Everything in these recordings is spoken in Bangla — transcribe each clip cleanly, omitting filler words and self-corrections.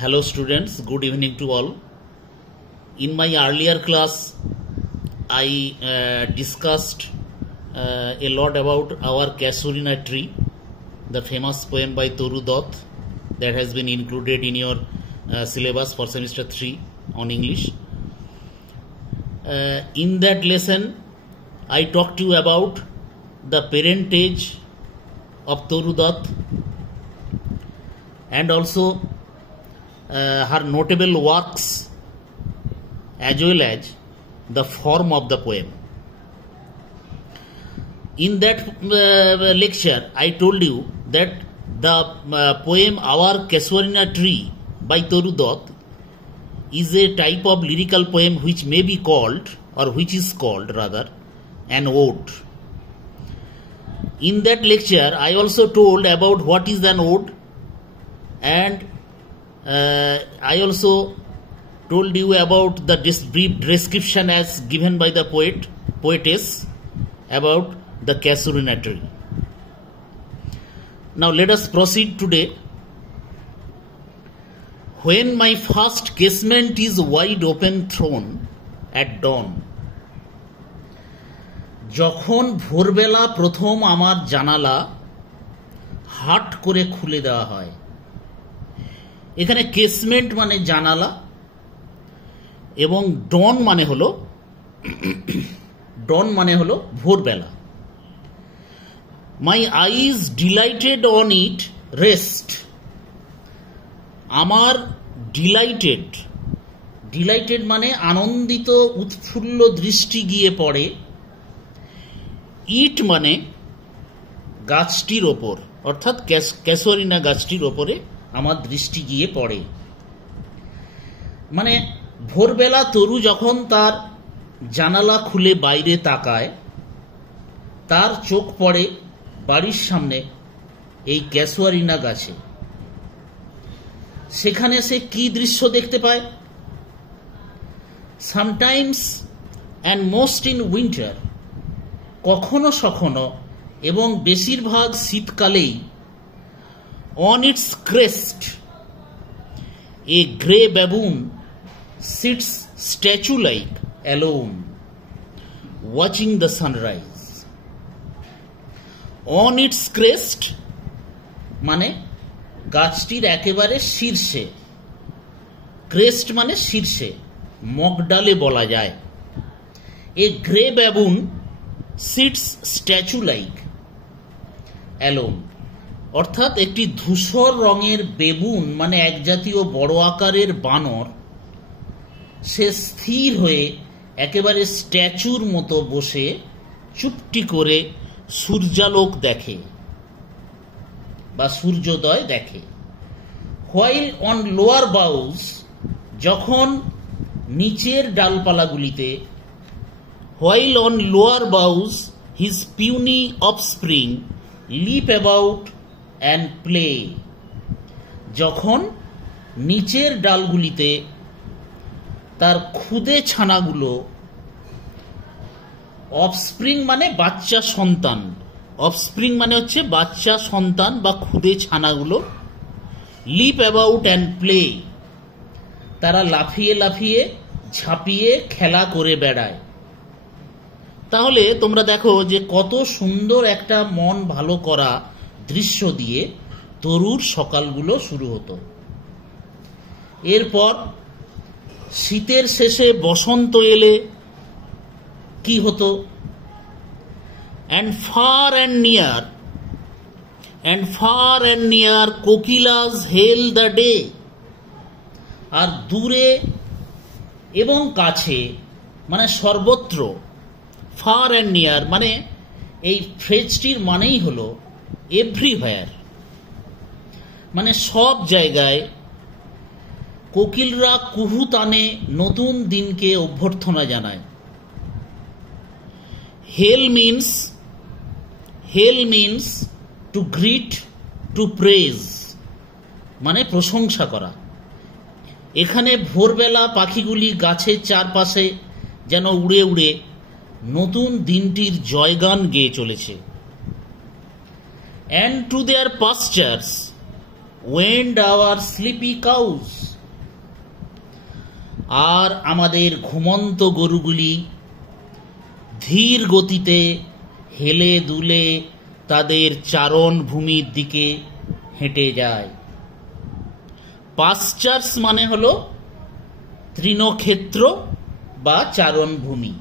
Hello students, good evening to all. In my earlier class, I discussed a lot about our Casuarina tree, the famous poem by Toru Dutt that has been included in your syllabus for semester 3 on English. In that lesson, I talked to you about the parentage of Toru Dutt and also her notable works as well as the form of the poem. In that lecture, I told you that the poem Our Casuarina Tree by Toru Dutt is a type of lyrical poem which may be called, or which is called rather, an ode. In that lecture, I also told about what is an ode, and I also told you about the brief description as given by the poetess about the Casuarina tree. Now let us proceed today. When my first casement is wide open thrown at dawn, যখন ভোরবেলা প্রথম আমার জানালা হাট করে খুলে দেওয়া হয়। এখানে কেসমেন্ট মানে জানালা এবং ডন মানে হলো ভোরবেলা। মাই আইজ ডিলাইটেড অন ইট রেস্ট, আমার ডিলাইটেড মানে আনন্দিত উৎফুল্ল দৃষ্টি গিয়ে পড়ে। ইট মানে গাছটির ওপর, অর্থাৎ ক্যাসুয়ারিনা গাছটির ওপরে আমার দৃষ্টি গিয়ে পড়ে। মানে ভোরবেলা তরু যখন তার জানালা খুলে বাইরে তাকায়, তার চোখ পড়ে বাড়ির সামনে এই ক্যাসুয়ারিনা গাছে। সেখানে সে কি দৃশ্য দেখতে পায়? Sometimes and most in winter, কখনো সখনো এবং বেশিরভাগ শীতকালেই, on its crest a grey baboon sits statue-like alone, watching the sunrise. On its crest মানে গাছটির একেবারে শীর্ষে, ক্রেস্ট মানে শীর্ষে, মগডালে বলা যায়। a grey baboon sits statue-like alone, অর্থাৎ একটি ধূসর রঙের বেবুন মানে এক জাতীয় বড় আকারের বানর, সে স্থির হয়ে একেবারে স্ট্যাচুর মতো বসে চুপটি করে সূর্যালোক দেখে বা সূর্যোদয় দেখে। হোয়াইল অন লোয়ার বাউস, যখন নিচের ডালপালাগুলিতে, while on lower boughs his puny offspring leap about and play, যখন নিচের ডালগুলিতে তার খুদে ছানাগুলো, অফস্প্রিং মানে বাচ্চা সন্তান, অফস্প্রিং মানে হচ্ছে বাচ্চা সন্তান বা খুদে ছানাগুলো, লিপ অ্যাবাউট অ্যান্ড প্লে, তারা লাফিয়ে লাফিয়ে ঝাঁপিয়ে খেলা করে বেড়ায়। তাহলে তোমরা দেখো যে কত সুন্দর একটা মন ভালো করা দৃশ্য দিয়ে তরুর সকালগুলো শুরু হতো। এরপর শীতের শেষে বসন্ত এলে কি হতো? and far and near kokilas hail the day, আর দূরে এবং কাছে মানে সর্বত্র, ফার অ্যান্ড নিয়ার মানে এই ফ্রেজটির মানেই হলো এভরিহোয়ার, মানে সব জায়গায় কোকিলরা কুহু তানে নতুন দিনকে অভ্যর্থনা জানায়। Hail means to greet, to praise মানে প্রশংসা করা। এখানে ভোরবেলা পাখিগুলি গাছের চারপাশে যেন উড়ে উড়ে নতুন দিনটির জয়গান গেয়ে চলেছে। and to their pastures wend our sleepy cows, আর আমাদের ঘুমন্ত গরুগুলি ধীর গতিতে হেলে দুলে তাদের চারণ ভূমির দিকে হেঁটে যায়। পাশ্চার্স মানে হল তৃণক্ষেত্র বা চারণভূমি,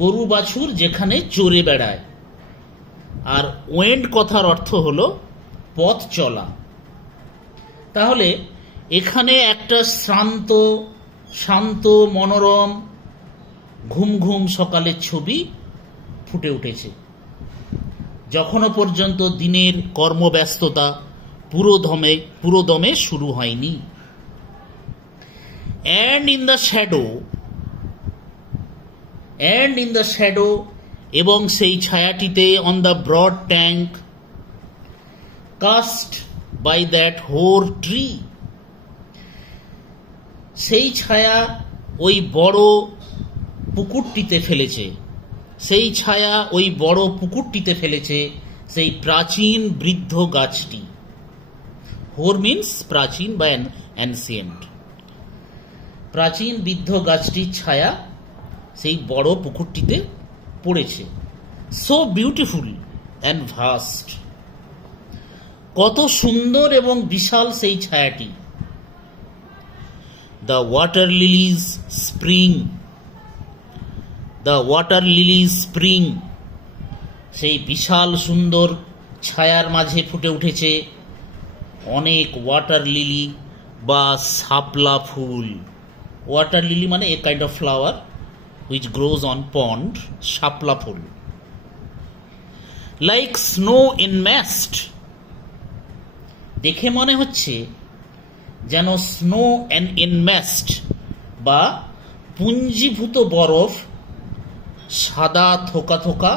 গরু বাছুর যেখানে চড়ে বেড়ায়। আর ওয়েন্ড কথার অর্থ হল পথ চলা। তাহলে এখানে একটা শান্ত মনোরম ঘুম ঘুম সকালের ছবি ফুটে উঠেছে, যখনও পর্যন্ত দিনের কর্মব্যস্ততা পুরোদমে শুরু হয়নি। And in the shadow, এবং সেই ছায়াটিতে, on the broad tank cast by that hoar tree, সেই ছায়া ওই বড় পুকুরটিতে ফেলেছে, সেই প্রাচীন বৃদ্ধ গাছটি। হোর মিন্স প্রাচীন বা অ্যানসিয়েন্ট। প্রাচীন বৃদ্ধ গাছটির ছায়া সেই বড় পুকুরটিতে পড়েছে। সো বিউটিফুল অ্যান্ড ভাস্ট, কত সুন্দর এবং বিশাল সেই ছায়াটি। দ্য ওয়াটার লিলিজ স্প্রিং, সেই বিশাল সুন্দর ছায়ার মাঝে ফুটে উঠেছে অনেক ওয়াটার লিলি বা শাপলা ফুল। ওয়াটার লিলি মানে a kind of flower which grows on pond, শাপলা ফুল। লাইক স্নো এনম্যাস্ট, দেখে মনে হচ্ছে যেন স্নো এনম্যাস্ট বা পুঞ্জীভূত বরফ, সাদা থোকা থোকা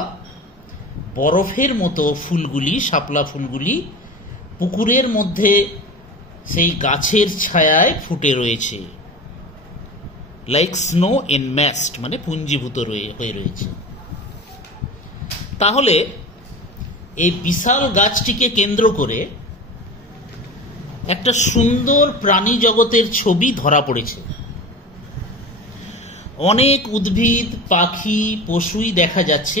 বরফের মতো ফুলগুলি, শাপলা ফুলগুলি পুকুরের মধ্যে সেই গাছের ছায়ায় ফুটে রয়েছে। লাইক স্নো এনম্যাস্ট মানে পুঞ্জীভূত হয়ে রয়েছে। তাহলে এই বিশাল গাছটিকে কেন্দ্র করে একটা সুন্দর প্রাণী জগতের ছবি ধরা পড়েছে। অনেক উদ্ভিদ, পাখি, পশুই দেখা যাচ্ছে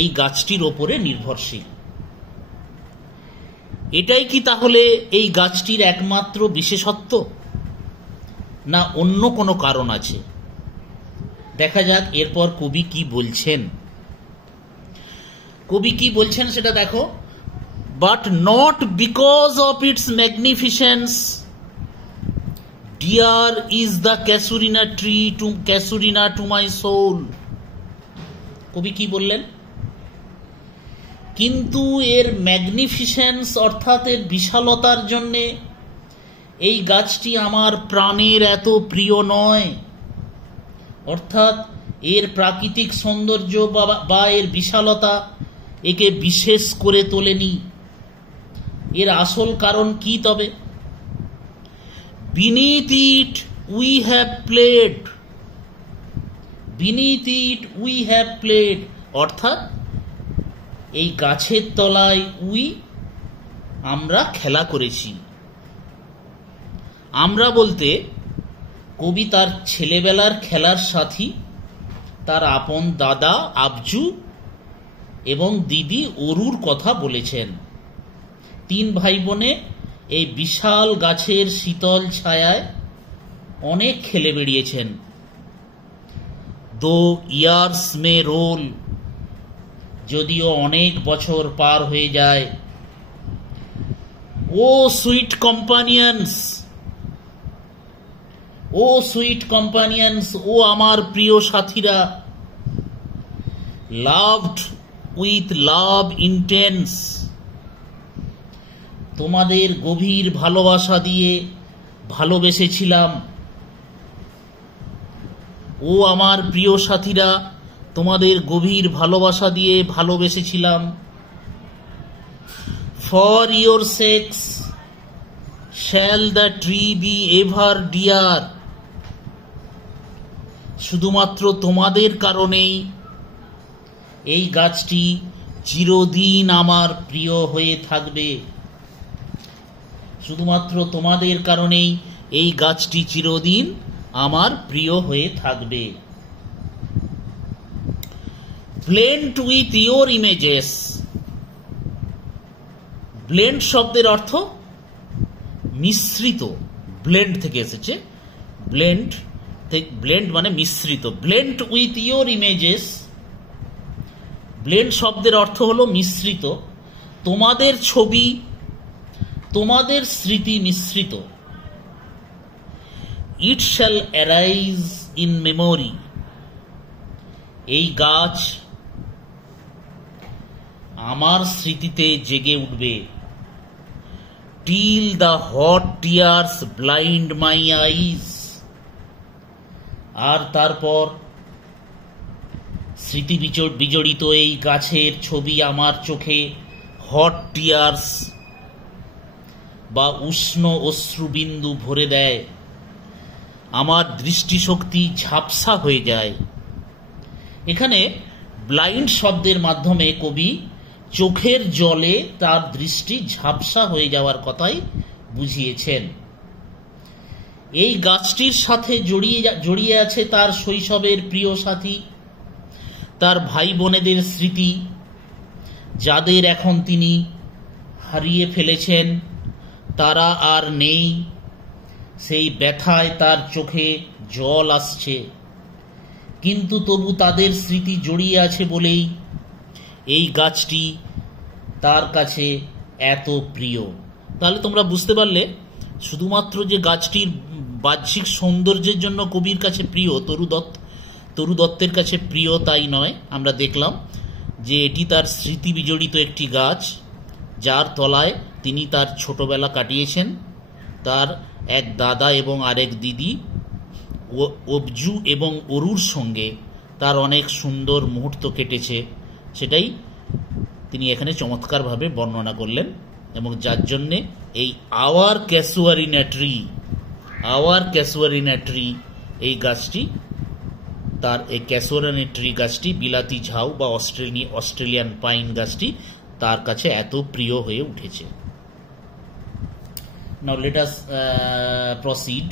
এই গাছটির ওপরে নির্ভরশীল। এটাই কি তাহলে এই গাছটির একমাত্র বিশেষত্ব, না অন্য কোনো কারণ আছে? দেখা যাক এরপর কবি কি বলছেন। সেটা দেখো। But not because of its magnificence dear is the casuarina to my soul. কবি কি বললেন? কিন্তু এর ম্যাগনিফিসেন্স অর্থাৎ এর বিশালতার জন্যে এই গাছটি আমার প্রাণের এত প্রিয় নয়। অর্থাৎ এর প্রাকৃতিক সৌন্দর্য বা এর বিশালতা একে বিশেষ করে তোলেনি। এর আসল কারণ কি তবে? Beneath it we have played, অর্থাৎ এই গাছের তলায় আমরা খেলা করেছি। আমরা বলতে কবি তার ছেলেবেলার খেলার সাথী, তার আপন দাদা আবজু এবং দিদি অরুর কথা বলেছেন। 3 ভাই বোনে এই বিশাল গাছের শীতল ছায়ায় অনেক খেলে বেড়িয়েছেন। দো ইয়ার্স মে রোল, যদিও অনেক বছর পার হয়ে যায়। ও সুইট কম্পানিয়ন্স, ও আমার প্রিয় সাথীরা। লাভড উইথ লাভ ইন্টেন্স, তোমাদের গভীর ভালোবাসা দিয়ে ভালোবেসেছিলাম। ও আমার প্রিয় সাথীরা, তোমাদের গভীর ভালোবাসা দিয়ে ভালোবেসেছিলাম। For your sakes shall the tree be ever dear, শুধুমাত্র তোমাদের কারণেই এই গাছটি চিরদিন আমার প্রিয় হয়ে থাকবে। শুধুমাত্র তোমাদের কারণেই এই গাছটি চিরদিন আমার প্রিয় হয়ে থাকবে। Blend with your images. Blend শব্দের অর্থ মিশ্রিত, ব্লেন্ড থেকে এসেছে, ব্লেন্ড মানে মিশ্রিত। Blend with your images, blend শব্দের অর্থ হলো মিশ্রিত। তোমাদের ছবি, তোমাদের স্মৃতি মিশ্রিত। It shall arise in memory, এই গাছ আমার স্মৃতিতে জেগে উঠবে। Till the hot tears blind my eyes, আর তারপর স্মৃতি বিজড়িত এই গাছের ছবি আমার চোখে হট টিয়ার্স বা উষ্ণ অশ্রুবিন্দু ভরে দেয়, আমার দৃষ্টিশক্তি ঝাপসা হয়ে যায়। এখানে ব্লাইন্ড শব্দের মাধ্যমে কবি চোখের জলে তার দৃষ্টি ঝাপসা হয়ে যাওয়ার কথাই বুঝিয়েছেন। এই গাছটির সাথে জড়িয়ে আছে তার শৈশবের প্রিয় সাথী, তার ভাই বোনেদের স্মৃতি, যাদের এখন তিনি হারিয়ে ফেলেছেন, তারা আর নেই। সেই ব্যথায় তার চোখে জল আসছে, কিন্তু তবু তাদের স্মৃতি জড়িয়ে আছে বলেই এই গাছটি তার কাছে এত প্রিয়। তাহলে তোমরা বুঝতে পারলে শুধুমাত্র যে গাছটির বাহ্যিক সৌন্দর্যের জন্য কবির কাছে প্রিয়, তরু দত্তের কাছে প্রিয় তাই নয়। আমরা দেখলাম যে এটি তার স্মৃতি বিজড়িত একটি গাছ, যার তলায় তিনি তার ছোটবেলা কাটিয়েছেন। তার এক দাদা এবং আরেক দিদি অবজু এবং অরুর সঙ্গে তার অনেক সুন্দর মুহূর্ত কেটেছে, সেটাই তিনি এখানে চমৎকারভাবে বর্ণনা করলেন। এবং যার জন্যে এই আওয়ার ক্যাসুয়ারিনা ট্রি এই গাছটি, তার এই ক্যাসুয়ারিনা ট্রি গাছটি, বিলাতি ঝাউ বা অস্ট্রেলিয়ান পাইন গাছটি তার কাছে এত প্রিয় হয়ে উঠেছে। Now let us proceed.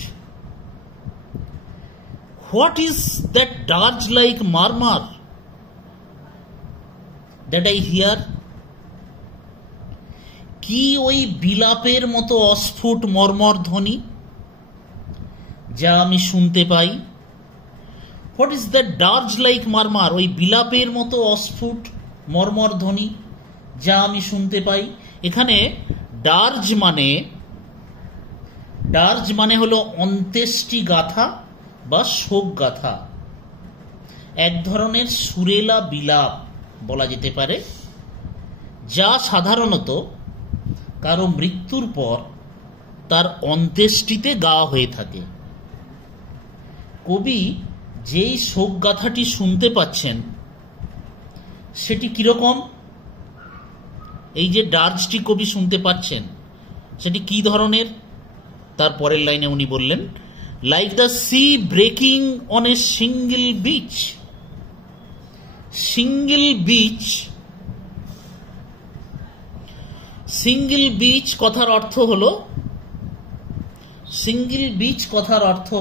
What is that dirge like murmur that I hear? কি ওই বিলাপের মতো অস্ফুট মর্মর ধ্বনি যা আমি শুনতে পাই? What is that dirge like murmur? ওই বিলাপের মতো অস্ফুট মর্মর ধ্বনি যা আমি শুনতে পাই। এখানে ডার্জ মানে হলো অন্ত্যেষ্টি গাথা বা শোক গাথা, এক ধরনের সুরেলা বিলাপ বলা যেতে পারে, যা সাধারণত কারো মৃত্যুর পর তার অন্ত্যেষ্টিতে গাওয়া হয়ে থাকে। কবি যেই শোক গাথাটি শুনতে পাচ্ছেন সেটি কিরকম? এই যে ডার্জটি কবি শুনতে পাচ্ছেন সেটি কি ধরনের? তার পরের লাইনে উনি বললেন, like the sea breaking on a single beach. Single beach কথার অর্থ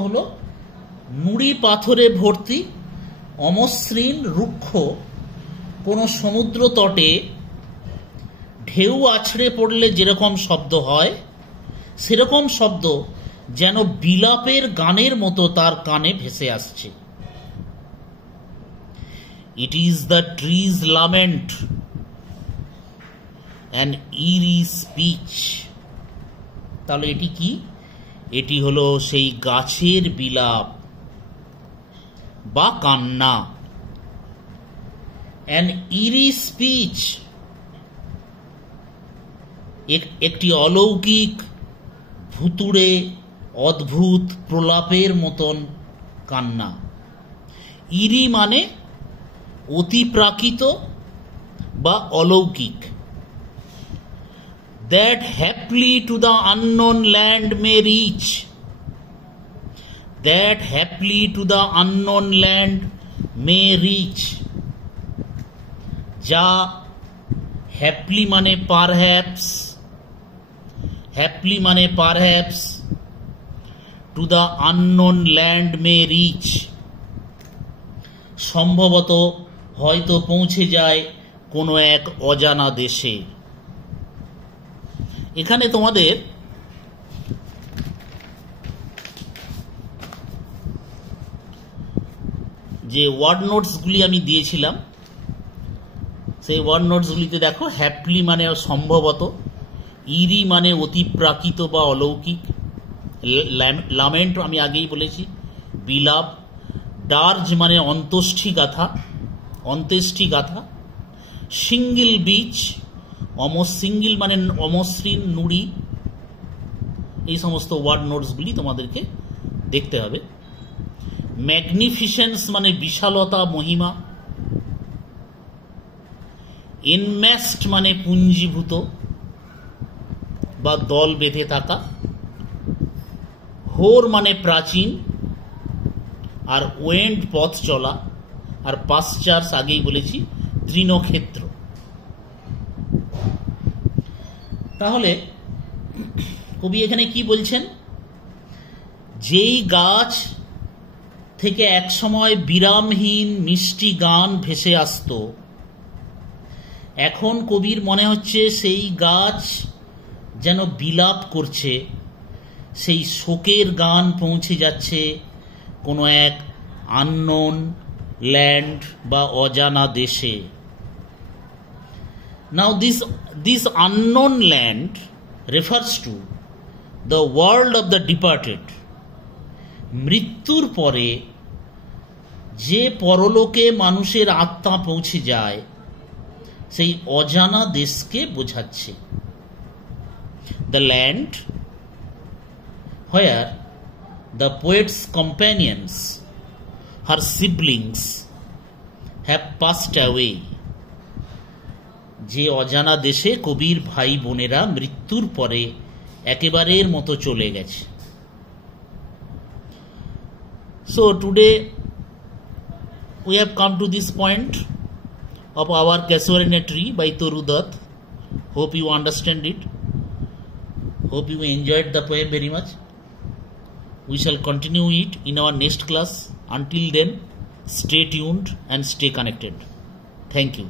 হলো নুড়ি পাথরে ভর্তি অমসৃণ রুক্ষ কোনো সমুদ্র তটে ঢেউ আছড়ে পড়লে যেরকম শব্দ হয়, সেরকম শব্দ যেন বিলাপের গানের মতো তার কানে ভেসে আসছে। It is the tree's lament and eerie speech. তাহলে এটি কি? এটি হলো সেই গাছের বিলাপ বা কান্না। অ্যান ইরি স্পিচ, একটি অলৌকিক ভুতুড়ে অদ্ভুত প্রলাপের মতন কান্না। ইরি মানে অতিপ্রাকৃত বা অলৌকিক। That haply to the unknown land may reach. That haply to the unknown land may reach. যা হ্যাপলি মানে পারহ্যাপস, হ্যাপলি মানে perhaps, to the unknown land may reach, সম্ভবত হয়তো পৌঁছে যায় কোনো এক অজানা দেশে। এখানে তোমাদের যে ওয়ার্ড নোটসগুলি আমি দিয়েছিলাম সেই ওয়ার্ড নোটসগুলিতে দেখো, হ্যাপলি মানে সম্ভবত, ইরি মানে অতিপ্রাকৃত বা অলৌকিক, লামেন্ট আমি আগেই বলেছি, বিলাপ, ডার্জ মানে অন্ত্যেষ্টি গাথা, সিঙ্গল বিচ, সিঙ্গল মানে অমসৃণ নুড়ি। এই সমস্ত ওয়ার্ড নোটসগুলি তোমাদেরকে দেখতে হবে। ম্যাগনিফিসেন্স মানে বিশালতা, মহিমা। এনম্যাস্ট মানে পুঞ্জীভূত বা দল বেঁধে থাকা। হোর মানে প্রাচীন, আর ওয়েন্ড পথ চলা, আর পাশ্চার্স আগেই বলেছি তৃণক্ষেত্র। তাহলে কবি এখানে কি বলছেন? যেই গাছ থেকে একসময় বিরামহীন মিষ্টি গান ভেসে আসতো, এখন কবির মনে হচ্ছে সেই গাছ যেন বিলাপ করছে, সেই শোকের গান পৌঁছে যাচ্ছে কোনো এক আননোন ল্যান্ড বা অজানা দেশে। নাও this unknown land refers to the world of the departed. মৃত্যুর পরে যে পরলোকে মানুষের আত্মা পৌঁছে যায় সেই অজানা দেশকে বোঝাচ্ছে। The land where the poet's companions, her siblings, have passed away. যে অজানা দেশে কবির ভাই বোনেরা মৃত্যুর পরে একেবারের মতো চলে গেছে। So today we have come to this point of our Casuarina Tree by Toru Dutt. Hope you understand it. Hope you enjoyed the poem very much. We shall continue it in our next class. Until then, stay tuned and stay connected. Thank you.